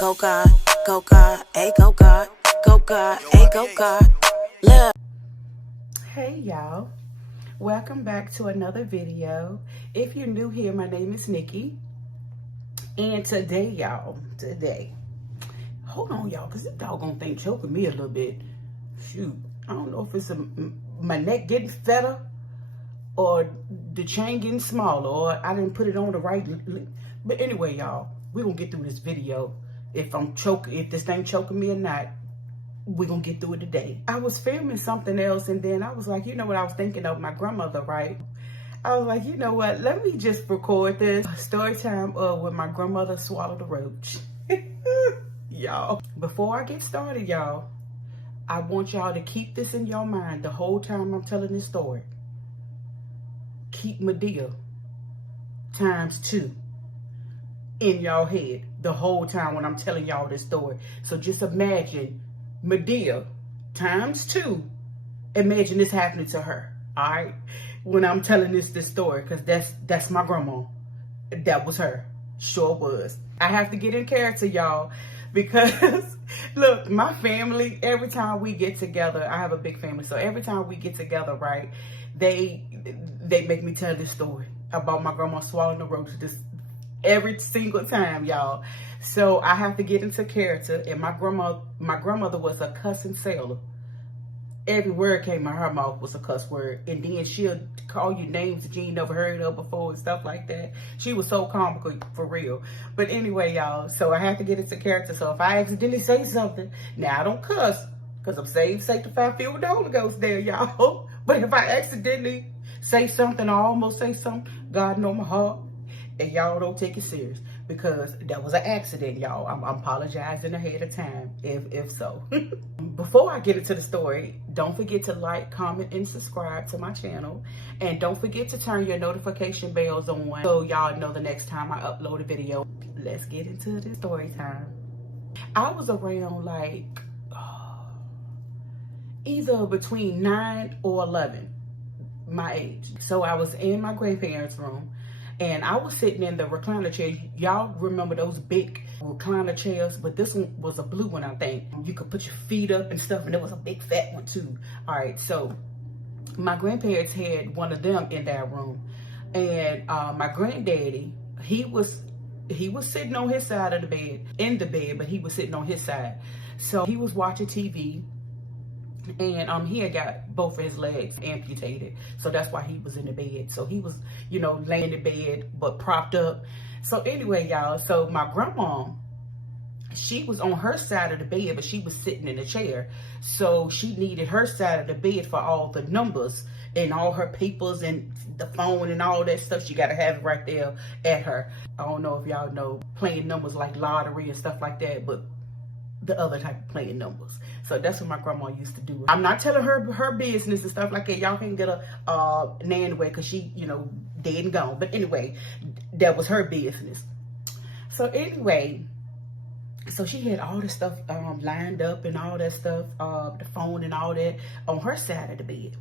Go God, go God, hey go God, go God, hey go God. Love. Hey y'all, welcome back to another video. If you're new here, my name is Nikki, and today hold on y'all, because this doggone thing choking me a little bit. Shoot, I don't know if it's my neck getting fatter or the chain getting smaller, or I didn't put it on the right. But anyway, y'all, we're gonna get through this video. If this thing choking me or not, we're gonna get through it today. I was filming something else, and then I was like, you know what, I was thinking of my grandmother, right? I was like, you know what, let me just record this story time when my grandmother swallowed a roach. Y'all, before I get started, y'all, I want y'all to keep this in your mind the whole time I'm telling this story. Keep Madea ×2 in y'all head the whole time when I'm telling y'all this story. So just imagine Madea ×2. Imagine this happening to her, all right? When I'm telling this story, because that's my grandma. That was her. Sure was. I have to get in character, y'all, because look, my family, every time we get together, I have a big family, so every time we get together, right, they make me tell this story about my grandma swallowing the roach every single time, y'all. So I have to get into character. And my grandmother was a cussing sailor. Every word came out of her mouth was a cuss word. And then she'll call you names that you ain't never heard of before and stuff like that. She was so comical, for real. But anyway, y'all, so I have to get into character. So if I accidentally say something, now I don't cuss, because I'm saved, sanctified, filled with the Holy Ghost there, y'all. But if I accidentally say something or almost say something, God know my heart. And y'all don't take it serious, because that was an accident, y'all. I'm apologizing ahead of time if so. Before I get into the story, don't forget to like, comment, and subscribe to my channel. And don't forget to turn your notification bells on so y'all know the next time I upload a video. Let's get into the story time. I was around like either between 9 or 11, my age. So I was in my grandparents' room. And I was sitting in the recliner chair. Y'all remember those big recliner chairs? But this one was a blue one, I think. You could put your feet up and stuff, and it was a big fat one too. All right, so my grandparents had one of them in that room. And my granddaddy, he was sitting on his side of the bed, in the bed, but he was sitting on his side. So he was watching TV. And he had got both of his legs amputated, so that's why he was in the bed. So he was, laying in the bed but propped up. So anyway, y'all, so my grandma, she was on her side of the bed, but she was sitting in a chair, so she needed her side of the bed for all the numbers and all her papers and the phone and all that stuff. She got to have it right there at her. I don't know if y'all know playing numbers like lottery and stuff like that, but the other type of playing numbers. So that's what my grandma used to do. I'm not telling her business and stuff like that. Y'all can't get a nan way, because she, dead and gone. But anyway, that was her business. So anyway, so she had all this stuff lined up and all that stuff, the phone and all that on her side of the bed.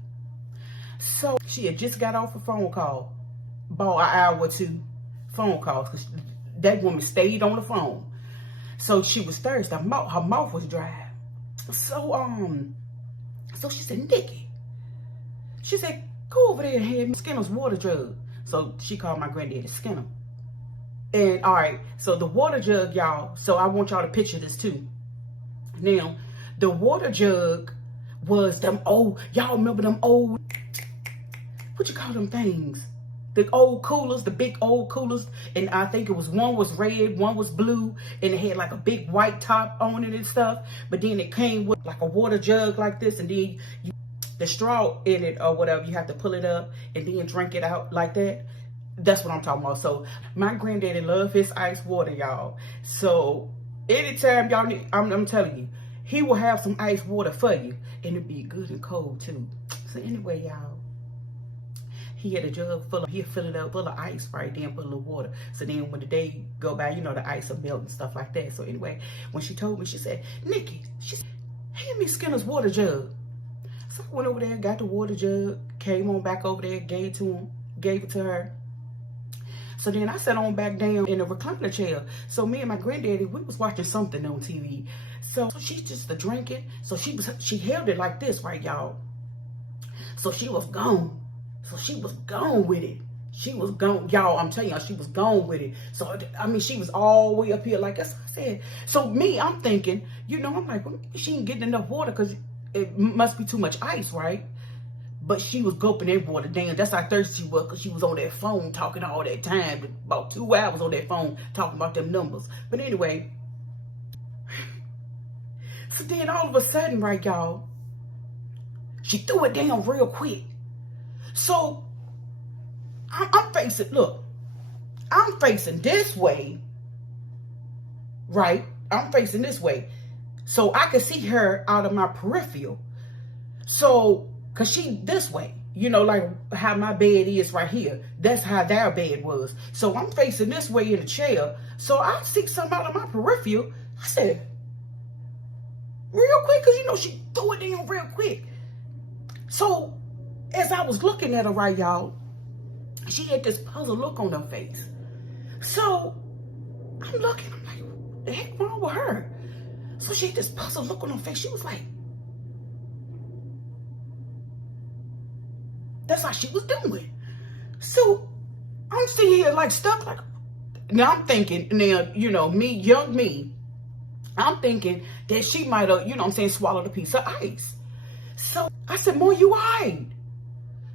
So she had just got off a phone call, about an hour or two phone calls, because that woman stayed on the phone. So she was thirsty. Her mouth was dry. So she said, Nikki, she said, go over there and hand me Skinner's water jug. So she called my granddaddy Skinner. And all right, so the water jug, y'all, so I want y'all to picture this too. Now, the water jug was them old, y'all remember them old, what you call them things? The old coolers, the big old coolers, and I think it was one was red, one was blue, and it had like a big white top on it and stuff. But then it came with like a water jug like this, and then the straw in it or whatever, you have to pull it up and then drink it out like that. That's what I'm talking about. So my granddaddy loved his ice water, y'all. So anytime y'all need, I'm telling you, he will have some ice water for you, and it'd be good and cold too. So anyway, y'all, he had a jug full of, he'd fill it up full of ice, right? Then put a little water. So then when the day go by, the ice will melt and stuff like that. So anyway, when she told me, she said, Nikki, she said, hand me Skinner's water jug. So I went over there, got the water jug, came on back over there, gave it to her. So then I sat on back down in a recliner chair. So me and my granddaddy, we was watching something on TV. So she's just drinking. So she held it like this, right, y'all? So she was gone. So she was gone with it. She was gone, y'all. I'm telling y'all, she was gone with it. So I mean, she was all the way up here, like I said. So me, I'm thinking, you know, I'm like, well, she ain't getting enough water because it must be too much ice, right? But she was gulping that water down. That's how thirsty she was, because she was on that phone talking all that time. About 2 hours on that phone talking about them numbers. But anyway, so then all of a sudden, right, y'all, she threw it down real quick. So I'm facing, look, I'm facing this way, right? I'm facing this way. So I could see her out of my peripheral. So, because she this way, you know, like how my bed is right here. That's how their bed was. So I'm facing this way in the chair. So I see something out of my peripheral. I said, real quick, because, you know, she threw it down real quick. So as I was looking at her, right, y'all, she had this puzzled look on her face. So I'm looking, I'm like, what the heck wrong with her? So she had this puzzled look on her face. She was like, that's how she was doing. So I'm sitting here like stuck, like, now I'm thinking, now, you know, me, young me, I'm thinking that she might have, you know what I'm saying, swallowed a piece of ice. So I said, "More, you all right?"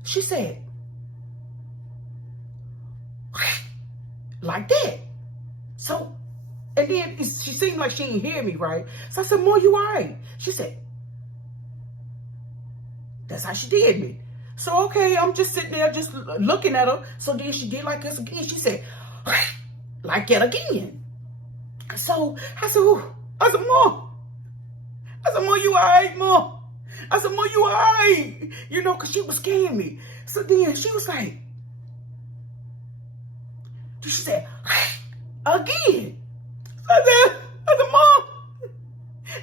She said, like that. So, and then she seemed like she didn't hear me, right? So I said, "More, you all right?" She said, that's how she did me. So, okay, I'm just sitting there just looking at her. So then she did like this again. She said, like that again. So I said, "Ooh." I said, "Mom." I said, "Mom, you all right, Mom?" I said, "Mom, you all right?" You know, because she was scaring me. So then she was like, she said, again. I said, "Mom."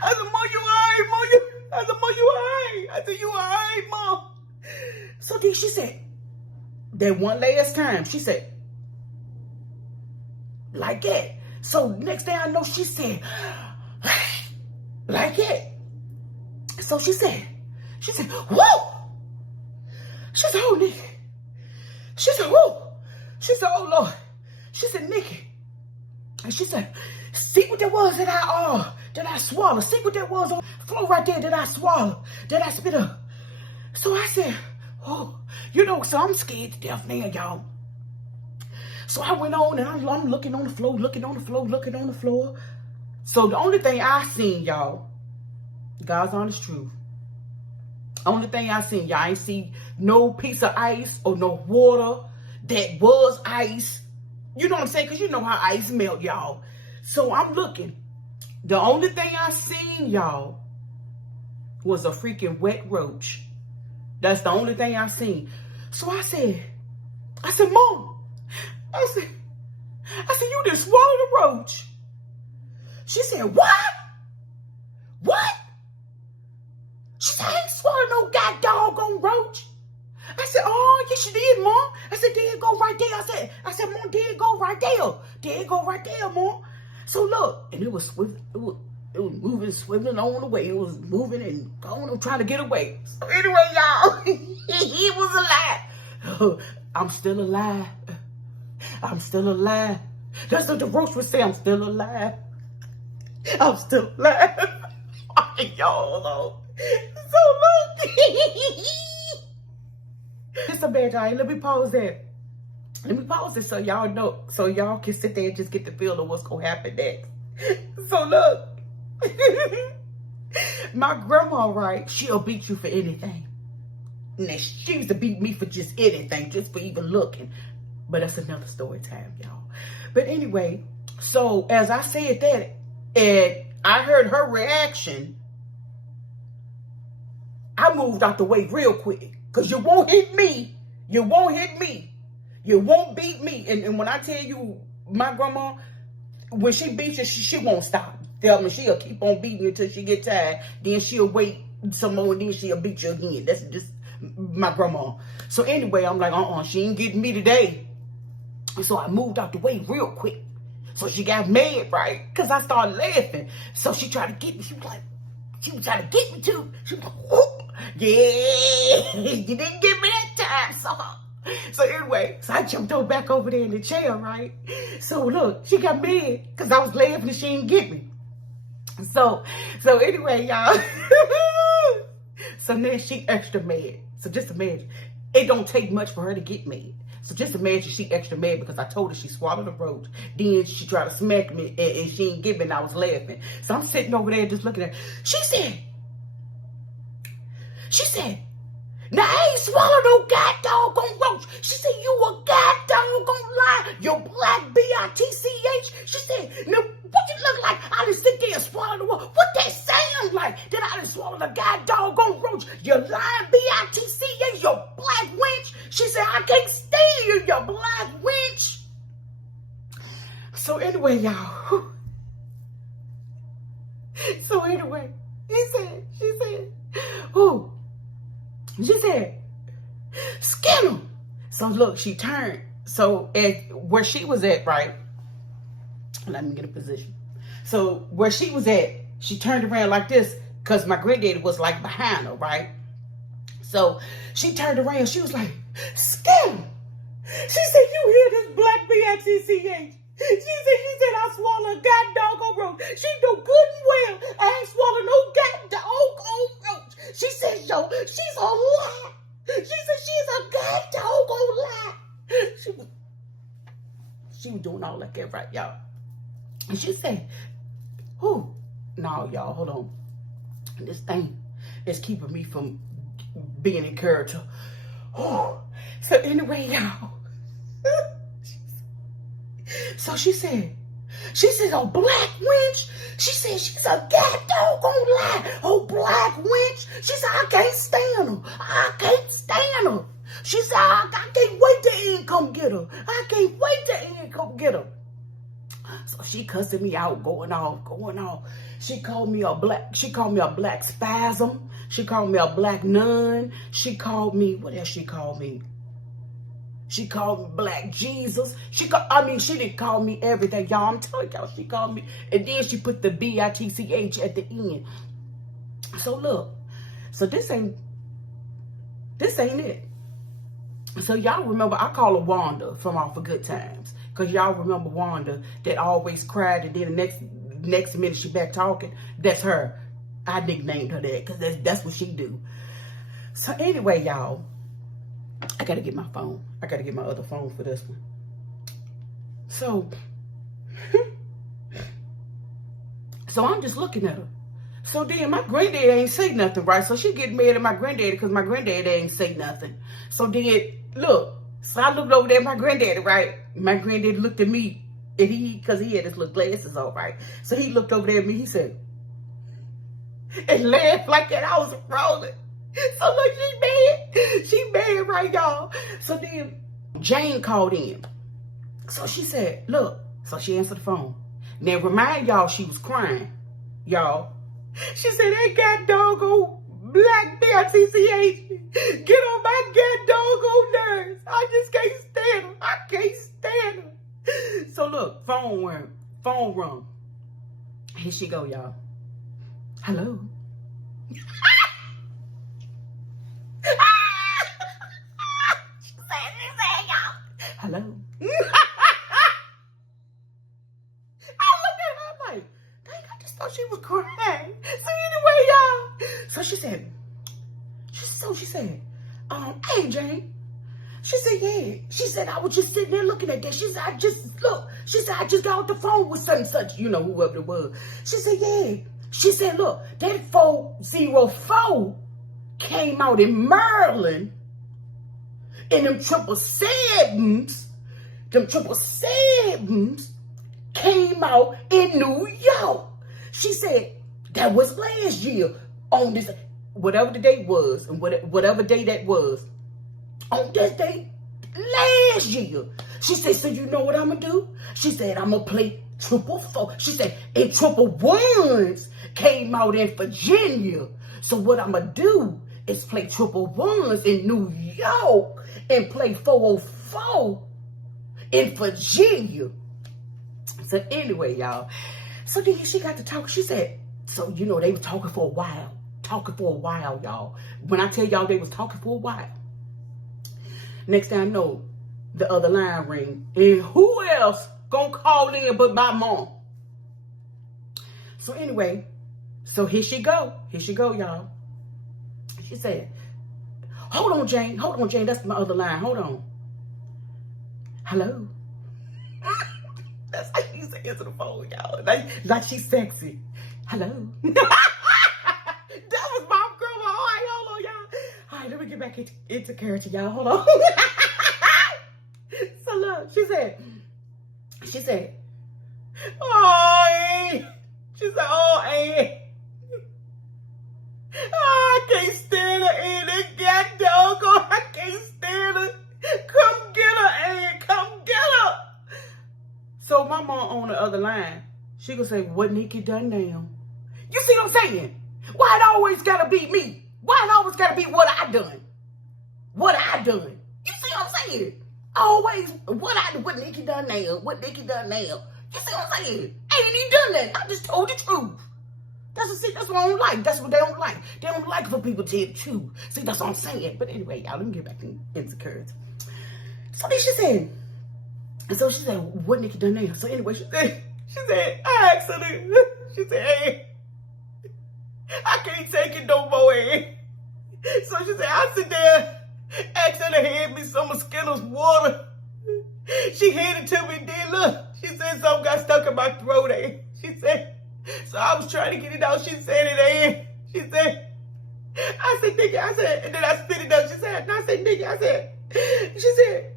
I said, "Mom, you all right, Mom?" I said, "Mom, you all right?" I said, "You all right, Mom?" So then she said, that one last time, she said, like that. So next thing I know, she said, like that. So she said, "Whoa." She said, "Oh, Nikki." She said, "Whoa." She said, "Oh, Lord." She said, "Nikki." And she said, "See what that was that I swallowed. See what that was on the floor right there that I swallowed, that I spit up." So I said, "Oh," you know, so I'm scared to death now, y'all. So I went on and I'm looking on the floor, looking on the floor, looking on the floor. So the only thing I seen, y'all, God's honest truth. Only thing I seen, y'all, I ain't see no piece of ice or no water that was ice. You know what I'm saying? Because you know how ice melt, y'all. So I'm looking. The only thing I seen, y'all, was a freaking wet roach. That's the only thing I seen. So I said, "Mom," I said, "You just swallowed a roach." She said, "What? What?" She said, "I ain't swallowed no god doggone roach." I said, "Oh, yes, you did, Mom." I said, "There it go right there." I said, "Mom, there it go right there. There it go right there, Mom." So look, and it was moving, swiveling on the way. It was moving and going and trying to get away. So anyway, y'all, he was alive. I'm still alive. I'm still alive. That's what the roach would say. I'm still alive. I'm still alive. Y'all know. So look. It's a bad time. Let me pause that. Let me pause it so y'all know. So y'all can sit there and just get the feel of what's going to happen next. So look. My grandma, right? She'll beat you for anything. Now, she used to beat me for just anything. Just for even looking. But that's another story time, y'all. But anyway. So as I said that. And I heard her reaction. I moved out the way real quick. Because you won't hit me. You won't hit me. You won't beat me. And when I tell you, my grandma, when she beats you, she won't stop. Tell me, she'll keep on beating you until she get tired. Then she'll wait some more and then she'll beat you again. That's just my grandma. So anyway, I'm like, she ain't getting me today. And so I moved out the way real quick. So she got mad, right? Because I started laughing. So she tried to get me. She was trying to get me too. She was like, oh, yeah, you didn't get me that time. So anyway, so I jumped back over there in the chair, right? So look, she got mad because I was laughing and she didn't get me. So anyway, y'all. So now she extra mad. So just imagine, it don't take much for her to get mad. So just imagine she extra mad because I told her she swallowed a roach. Then she tried to smack me and she didn't give me and I was laughing. So I'm sitting over there just looking at her. She said, now I ain't swallowed no goddamn roach. She said, you a goddamn lie. You're black B-I-T-C-H. She said, now what you look like? I done sit there and swallow the roach. What that sound like? That I done swallowed a goddamn roach. You lying B-I-T-C-H. You black wench. She said, I can't stand you, you black wench. So anyway, y'all. So anyway, she said, oh. She said, skin him. So look, she turned. So at where she was at, right? Let me get a position. So where she was at, she turned around like this because my granddaddy was like behind her, right? So she turned around. She was like, skin him. She said, you hear this black B-I-T-C-H? She said, I swallowed a goddamn roach. She knew good and well I ain't swallowed no goddamn roach. She said, yo, she's a lie. She said, she's a goddamn lie. She was doing all like that, right, y'all? And she said, oh, no, y'all, hold on. This thing is keeping me from being in character. Oh, so anyway, y'all. So she said, oh, black wench. She said, she's a goddamn lie. Oh, black wench. She said, I can't stand her. I can't stand her. She said, I can't wait till Ian come get her. I can't wait till Ian come get her. So she cussing me out, going off. She called me a black spasm. She called me a black nun. She called me, what else she called me? She called me Black Jesus. She didn't call me everything, y'all. I'm telling y'all, she called me. And then she put the B-I-T-C-H at the end. So look. So this ain't it. So y'all remember, I call her Wanda from Off of Good Times. Because y'all remember Wanda that always cried and then the next minute she back talking. That's her. I nicknamed her that because that's what she do. So anyway, y'all. I gotta get my phone. I gotta get my other phone for this one. So I'm just looking at her. So then my granddad ain't say nothing, right? So she get mad at my granddaddy because my granddad ain't say nothing. So then, look. So I looked over there at my granddaddy, right? My granddaddy looked at me, and because he had his little glasses on, right? So he looked over there at me, he said, and laughed like that I was rolling. So look, she mad, right, y'all? So then Jane called in. So she said, look. So she answered the phone. Now remind y'all she was crying, y'all. She said, that god doggone black B-I-T-C-H get on my god doggone nerves. I just can't stand her. I can't stand her. So look, phone rung. Here she go, y'all. Hello. Hello. I looked at her, I'm like, dang, I just thought she was crying. So anyway, y'all. So she said, hey, Jane. She said, yeah. She said, I was just sitting there looking at that. She said, I just got off the phone with such and such, whoever it was. She said, yeah. She said, look, that 404 came out in Maryland. And them 777s came out in New York. She said that was last year on this, whatever the date was, and whatever day that was, on this day last year. She said, so you know what I'm gonna do? She said, I'm gonna play 444. She said, and 111s came out in Virginia. So what I'm gonna do is play 111s in New York and play 404 in Virginia. So anyway, y'all. So then she got to talk. She said, so, you know, they were talking for a while. Y'all. When I tell y'all they was talking for a while. Next thing I know, the other line ring. And who else gonna call in but my mom? So anyway, so here she go, y'all. She said, hold on, Jane. That's my other line. Hold on. Hello. That's how she used to answer the phone, y'all. Like she's sexy. Hello. That was my grandma. All right, hold on, y'all. All right, let me get back into character, y'all. Hold on. So look, she said, oh, Aunt. She said, oh, Aunt. Oh, I can't stand her, Aunt. That got doggone. I can't stand her. Come get her, Aunt. Come get her. So my mom on the other line, she gonna say, what Nikki done now? You see what I'm saying? Why it always gotta be me? Why it always gotta be what I done? What I done? You see what I'm saying? Always what Nikki done now? What Nikki done now? You see what I'm saying? Ain't even done that. I just told the truth. That's what I don't like. That's what they don't like. They don't like for people to tell the truth. See, that's what I'm saying. But anyway, y'all, let me get back into curves. So then she said, what Nikki done now? So anyway, she said, I asked her, she said, hey, I can't take it no more, eh? So she said, I sit there, asked her to hand me some of Skittles water. She handed it to me, then look, she said something got stuck in my throat, eh? She said, so I was trying to get it out. She said it, eh? She said, I said, nigga, and then I spit it up. She said, she said,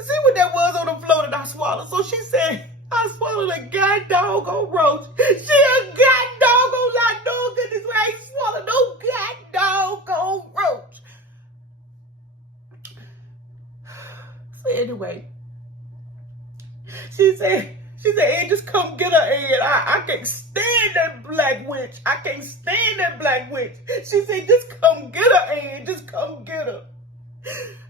see what that was on the floor that I swallowed. So she said, I swallowed a god doggone roach. She a god doggone like no goodness, I ain't swallowed no god doggone roach. So anyway, she said, hey, just come get her, Ed. I can't stand that black witch. She said, just come get her, Ed. Just come get her.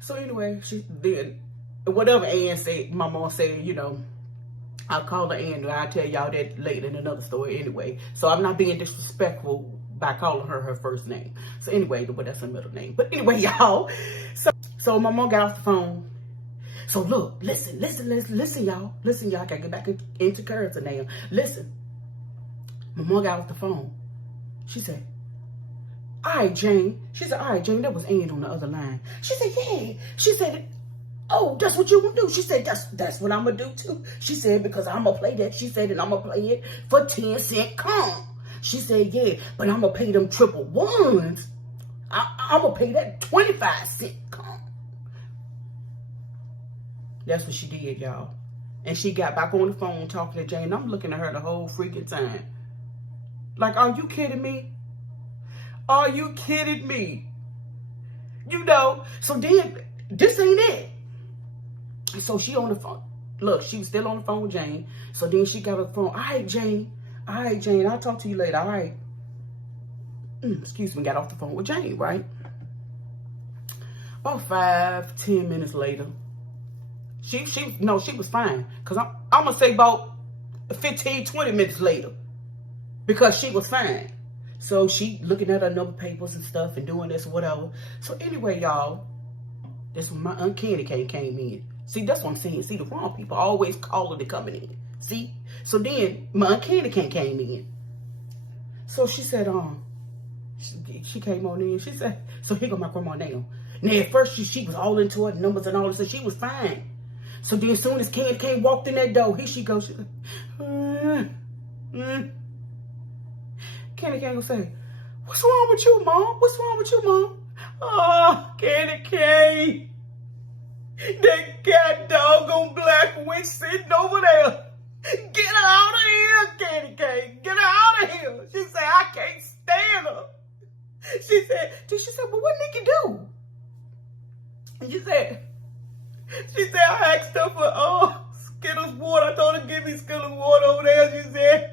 So anyway, she did whatever Ann said, my mom said, you know, I'll call her Ann, and I'll tell y'all that later in another story anyway. So I'm not being disrespectful by calling her first name. So anyway, but that's her middle name. But anyway, y'all. So my mom got off the phone. So look, listen, y'all. Listen, y'all. I gotta get back into character now. Listen. My mom got off the phone. She said, all right, Jane. She said, all right, Jane, that was Ann on the other line. She said, yeah. She said, oh, that's what you gonna do. She said, that's what I'm gonna do too. She said, because I'm gonna play that. She said, and I'm gonna play it for 10 cents come. She said, yeah, but I'm gonna pay them triple ones. I'm gonna pay that 25 cents come. That's what she did, y'all. And she got back on the phone talking to Jane. I'm looking at her the whole freaking time. Like, are you kidding me? Are you kidding me? You know, so then, this ain't it. So she on the phone. Look, she was still on the phone with Jane. So then she got her phone. All right, Jane, I'll talk to you later. All right. Excuse me, got off the phone with Jane, right? About 5-10 minutes later, she was fine. Because I'm going to say about 15-20 minutes later. Because she was fine. So she looking at her number papers and stuff and doing this or whatever. So anyway, y'all, that's when my Aunt Candy came in. See, that's what I'm saying. See, the wrong people always calling to coming in. See? So then my Aunt Candy came in. So she said, she came on in. She said, so here go my grandma now. Now at first she was all into her numbers and all this, so she was fine. So then as soon as Candy walked in that door, here she goes. She Candy gonna say, what's wrong with you, Mom? What's wrong with you, Mom? Oh, Candy. That god doggone black witch sitting over there. Get her out of here, Candy. Get her out of here. She said, I can't stand her. She said, well, what Nikki do? And she said, I asked her for Skittles water. I told her to give me Skittles water over there.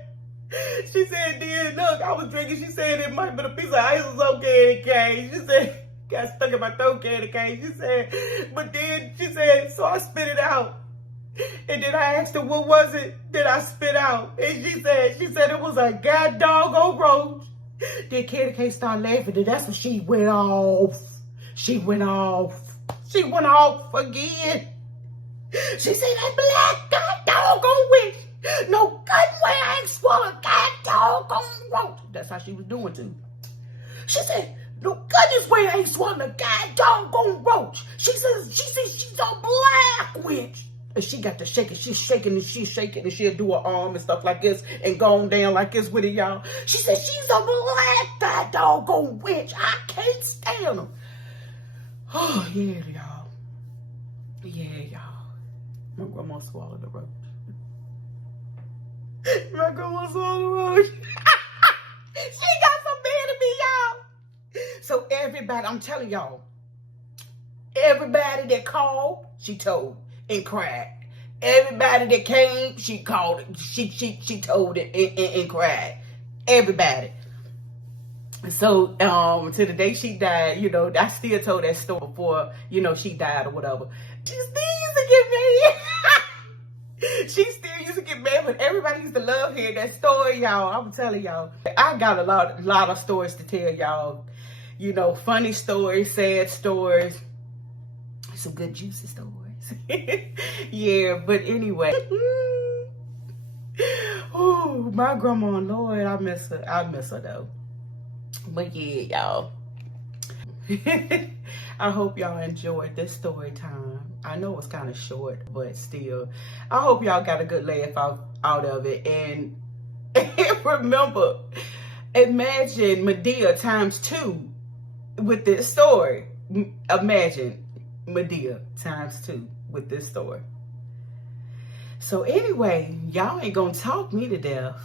She said, then look, I was drinking. She said it might have been a piece of ice or something, Candy. She said, got stuck in my throat, Candy. She said, but then she said, so I spit it out. And then I asked her, what was it that I spit out? And she said it was a god doggone roach. Then Katie K started laughing, and that's when she went off. She went off again. She said, that black god doggone witch. No good way I ain't swallowed god doggone roach. That's how she was doing too. She said, no goodness way I ain't swallowed a god doggone roach. She said she's a black witch. And she got to shaking. She's shaking, and she'll do her arm and stuff like this and go on down like this with it, y'all. She said she's a black god doggone witch. I can't stand them. Oh, yeah, y'all. Yeah, y'all. My grandma swallowed the roach. My grandma swallowed the roach. She got so mad at me, y'all. So everybody, I'm telling y'all, everybody that called, she told and cried. Everybody that came, she called it. She told it and cried. Everybody. So to the day she died, you know, I still told that story before, you know, she died or whatever. She still used to get mad. She still used to get mad, but everybody used to love hearing that story, y'all. I'm telling y'all. I got a lot of stories to tell y'all. You know, funny stories, sad stories, some good juicy stories. Yeah, but anyway. Oh, my grandma, Lord, I miss her though. But yeah, y'all. I hope y'all enjoyed this story time. I know it's kind of short, but still, I hope y'all got a good laugh out of it. And remember, imagine Madea ×2 with this story. Imagine Madea ×2 with this story. So anyway, y'all ain't gonna talk me to death.